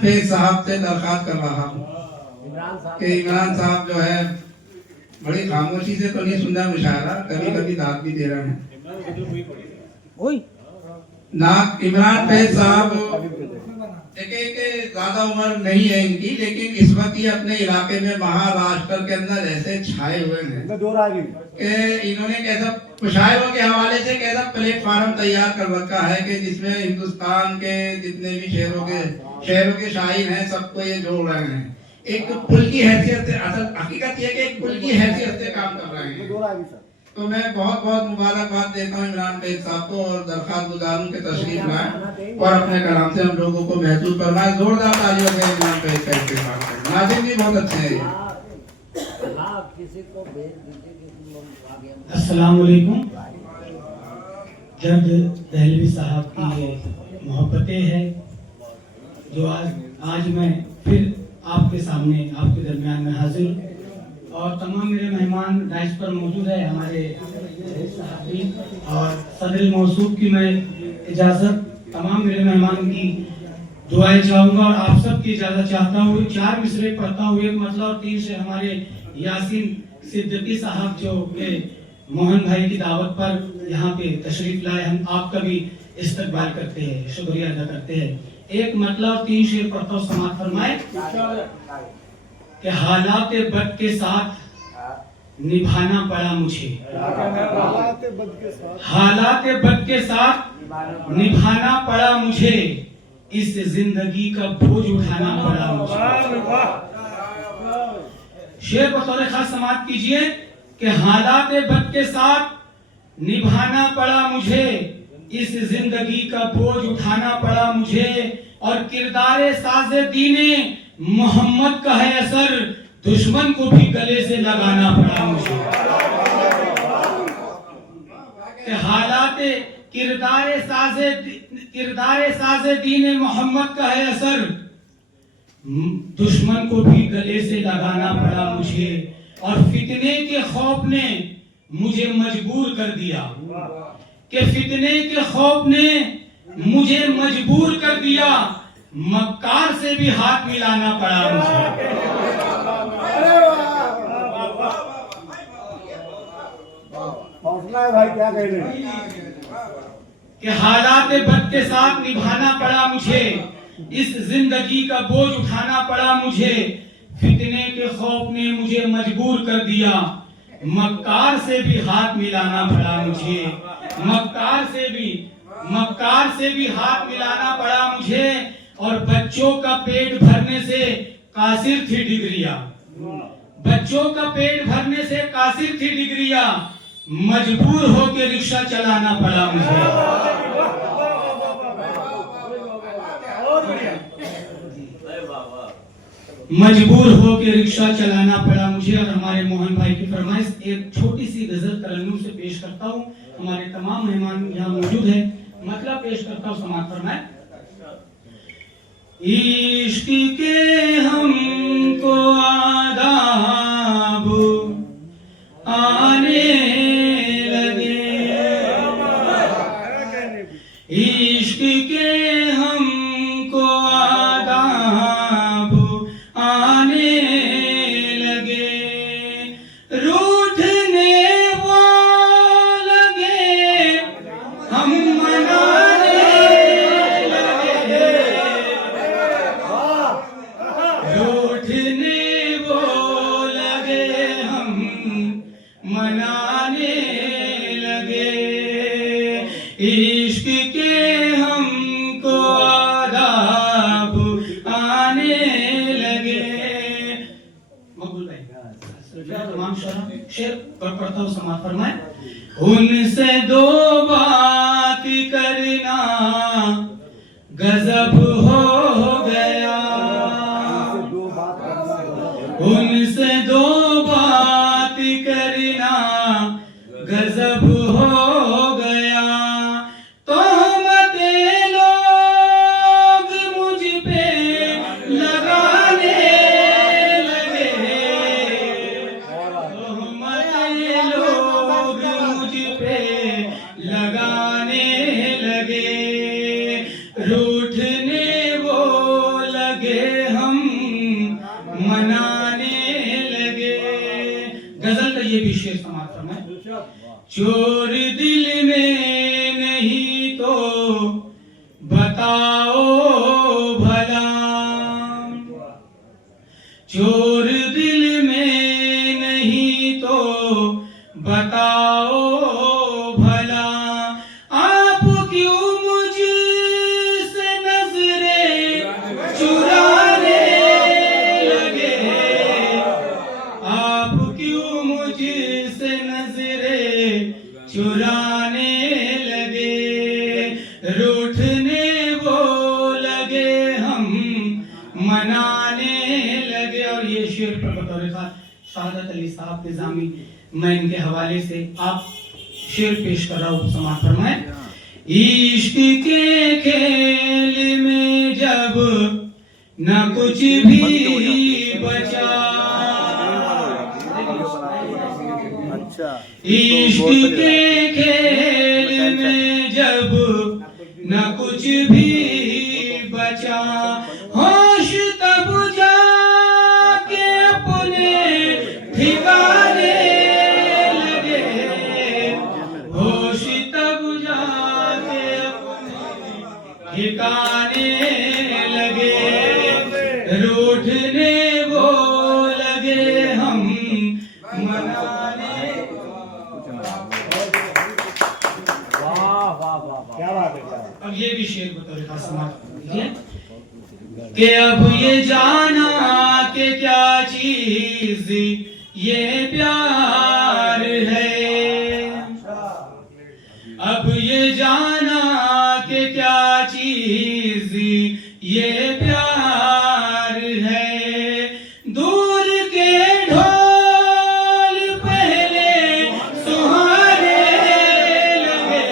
फैज साहब से दरख्वास्त कर रहा हूँ कि इमरान साहब जो है बड़ी खामोशी से तो नहीं सुनना मुशायरा, कभी कभी दाद भी दे रहे हैं ना। इमरान फैज साहब देखे कि ज्यादा उम्र नहीं है इनकी, लेकिन इस वक्त ये अपने इलाके में महाराष्ट्र के अंदर ऐसे छाए हुए हैं कि इन्होंने कैसा मुशायरों के हवाले से कैसा प्लेटफार्म तैयार कर रखा है कि जिसमें हिंदुस्तान के जितने भी शहरों के शायर हैं सबको ये जोड़ रहे हैं। एक पुल की हैसियत से, असल हकीकत ये कि एक पुल की हैसियत से काम कर रहे हैं। तो मैं बहुत बहुत मुबारकबाद देता हूँ इमरान फैज साहब को और दरख्वास्त गुजारूं के तशरीफ लाएं और अपने कलाम से हम लोगों को महसूस करवाएं। जोरदार तालियों से इमरान फैज का इस्तेमाल करें। नाज़रीन भी बहुत अच्छे हैं। अस्सलाम वालेकुम। जब दहलवी साहब की ये मोहब्बतें हैं जो आज मैं फिर आपके सामने आपके दरमियान में हाजिर हूँ और तमाम मेरे मेहमान डाइस पर मौजूद है, हमारे साहबी और सदर मौसूफ की मैं इजाज़त तमाम मेरे मेहमान की दुआएं चाहूँगा और आप सब की इजाज़त चाहता हूँ। 4 मिसरे पढ़ता हूँ, एक मतलब और 3 से हमारे यासीन सिद्दीकी साहब जो के मोहन भाई की दावत पर यहाँ पे तशरीफ लाए, हम आपका भी इस्तकबाल करते हैं, शुक्रिया अदा करते हैं। एक मतलब और 3 शेर पढ़ता हूँ, समाअत फरमाए कि हालात बद के साथ निभाना पड़ा मुझे, हालात बद के साथ निभाना पड़ा मुझे, इस जिंदगी का बोझ उठाना पड़ा मुझे। शेर बतौर खास समाअत कीजिए कि हालात बद के साथ निभाना पड़ा मुझे, इस जिंदगी का बोझ उठाना पड़ा मुझे, और किरदारे साज़े दीने मोहम्मद का है असर, दुश्मन को भी गले से लगाना पड़ा मुझे। हालात किरदारे साज़े दीने मोहम्मद का है असर, दुश्मन को भी गले से लगाना पड़ा मुझे, और फितने के खौफ ने मुझे मजबूर कर दिया, कि फितने के खौफ ने मुझे मजबूर कर दिया, मक्कार से भी हाथ मिलाना पड़ा मुझे। भाई क्या कह रहे हैं कि हालात बद के साथ निभाना पड़ा मुझे, इस जिंदगी का बोझ उठाना पड़ा मुझे, फितने के खौफ ने मुझे मजबूर कर दिया, मक्कार से भी हाथ मिलाना पड़ा मुझे, मक्कार से भी हाथ मिलाना पड़ा मुझे, और बच्चों का पेट भरने से कासिर थी डिग्रियां, बच्चों का पेट भरने से कासिर थी डिग्रियां, मजबूर होकर रिक्शा चलाना पड़ा मुझे। मजबूर होकर रिक्शा चलाना पड़ा मुझे। और हमारे मोहन भाई की फरमाइश एक छोटी सी गजल तरन्नुम से पेश करता हूँ, हमारे तमाम मेहमान यहाँ मौजूद है, मतलब पेश करता हूँ, समाअत फरमाए। इश्क के हमको आदाब आने लगे, इश्क के हमको आदाब आने लगे, रूठने वो लगे हम मनाने लगे, रूठने वो लगे हम मनाने लगे, इश्क के हमको आदाब आने लगे। मकबूल भाई तमाम शेर पढ़ता हूँ, समाअत फरमाए। उनसे दो बात करना गजब हो गया, उनसे दो बात करना गजब हो गया, तोहमतें लोग मुझ पे लगाने लगे, तोहमतें लोग मुझ पे लगाने लगे, रूठने लगे हम मनाने लगे। गजल का ये भी शेर समाप्त है। चोर दिल में नहीं तो बताओ भला, चोर दिल में नहीं तो बताओ भला, आप क्यों मुझसे नजरें चुराने लगे, आप क्यों मुझसे नजरें चुराने लगे, रूठने वो लगे हम मनाने लगे। और ये शेर पर बतौर खास शहादत अली साहब निजामी मैं इनके हवाले से आप शेर पेश कर रहा हूँ, समाप्त फरमाएं। इश्क के खेल में जब न कुछ भी बचा, इश्क के खेल में जब न कुछ भी बचा, होश तब जाके अपने ठिकाने लगे, होश तब जाके अपने ठिकाने लगे, रूठने वो लगे हम मनाने। क्या बात है, क्या अब ये भी शेर को तरीका समाप्त कीजिए कि अब ये जाना कि क्या चीज ये प्यार है, अब ये जाना कि क्या चीज ये प्यार है, दूर के ढोल पहले सुहाने लगे,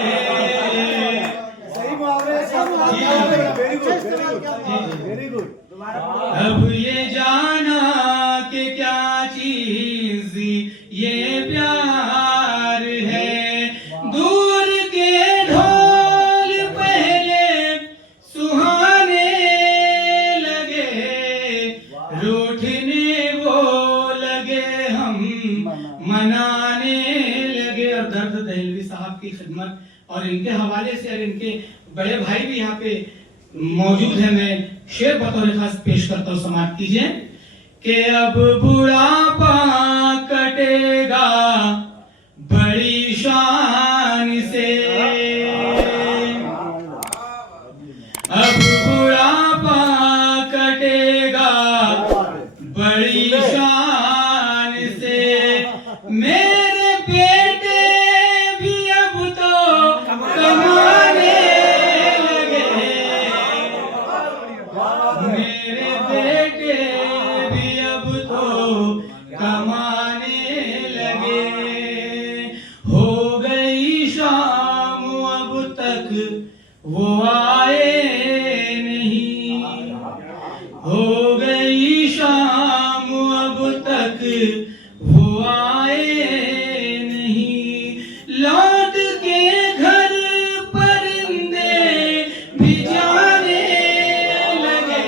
सही मुहावरे, वेरी गुड। अब ये जाना कि क्या चीज ये प्यार है, दूर के ढोल पहले सुहाने लगे, रूठने वो लगे हम मनाने लगे। और दर्द दहलवी साहब की खिदमत और इनके हवाले से और इनके बड़े भाई भी यहाँ पे मौजूद है, मैं शेर बतौर खास पेश करता हूँ, समाप्त कीजिए कि अब बुढ़ापा कटेगा बड़ी शान से, अब बुढ़ापा कटेगा बड़ी शान से, मेरे बेटे भी अब तो कमाने लगे, मेरे बेटे भी अब तो कमाने लगे, हो गई शाम अब तक वो आए नहीं, हो गई शाम अब तक वो आए नहीं, लौट के घर परिंदे भी जाने लगे।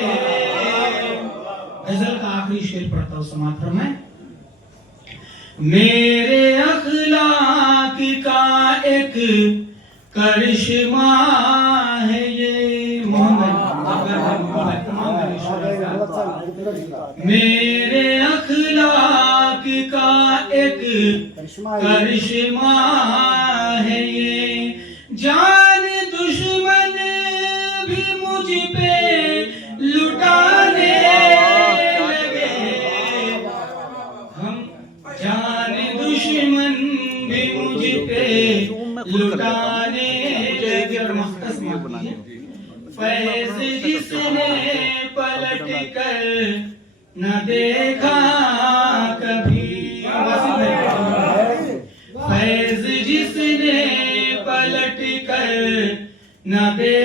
गजल का आखिरी शेर पढ़ता हूँ, समाप्त फरमाएं। मेरे अखलाक का एक करिश्मा है ये मोहम्मद, मेरे अखलाक का एक करिश्मा है ये, जान दुश्मन भी मुझ पे लुटाने लगे, हम जान दुश्मन भी मुझ पे लुटाने लगे। और मख्तस मांगी फैज जिसने पलट कर न देखा कभी, फैज जिसने पलट कर न देखा